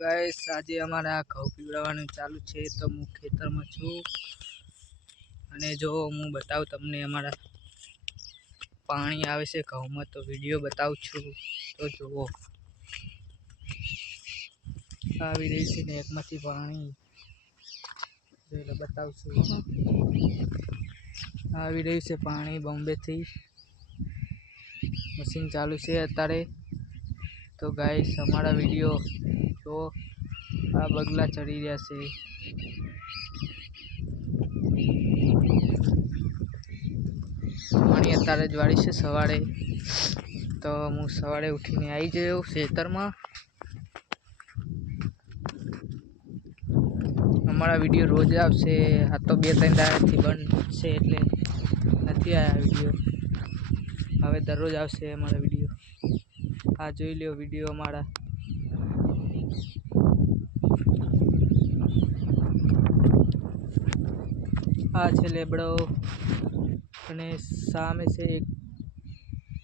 guys આજે અમારા ઘઉં પીવડાવવાનું ચાલુ છે તો હું ખેતરમાં છું અને જો હું બતાવું તમને અમારા પાણી આવે છે ઘઉંમાં તો વિડીયો બતાવું છું તો જુઓ આવી રહી છે ને એકમાંથી પાણી બતાવું છું આવી રહ્યું છે પાણી બોમ્બેથી મશીન ચાલુ છે અત્યારે તો ગાઈસ અમારા વિડીયો જો આ બગલા ચડી રહ્યા છે પાણી અત્યારે જ વાળી છે સવારે તો હું સવારે ઉઠીને આવી ગયો ખેતરમાં અમારા વિડીયો રોજ આવશે આ તો 2-3 દાડાથી બંધ છે એટલે નથી આવ્યા વિડીયો હવે દરરોજ આવશે અમારા વિડીયો આ જોઈ લ્યો વિડીયો અમારા આ છે લેબડો અને સામે છે એક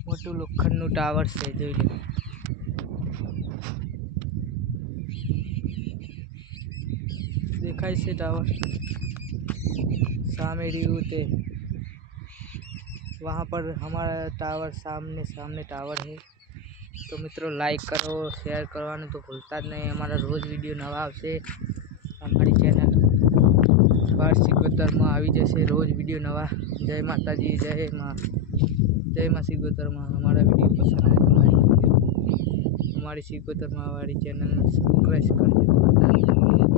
મોટું લોખંડનું ટાવર છે જોઈ લો देखाई से टावर सामने रिव्यू थे वहाँ पर हमारा टावर सामने टावर है तो मित्रों लाइक करो शेयर करवाने तो भूलता नहीं हमारा रोज वीडियो नवा आवशे हमारी चैनल बार सिकोतर में आई जैसे रोज वीडियो नवा जय माता जी जय माँ सिकोतर में हमारा वीडियो पसंद आए तो हमारी सिकोतर में हमारी चैनल सब्सक्राइब कर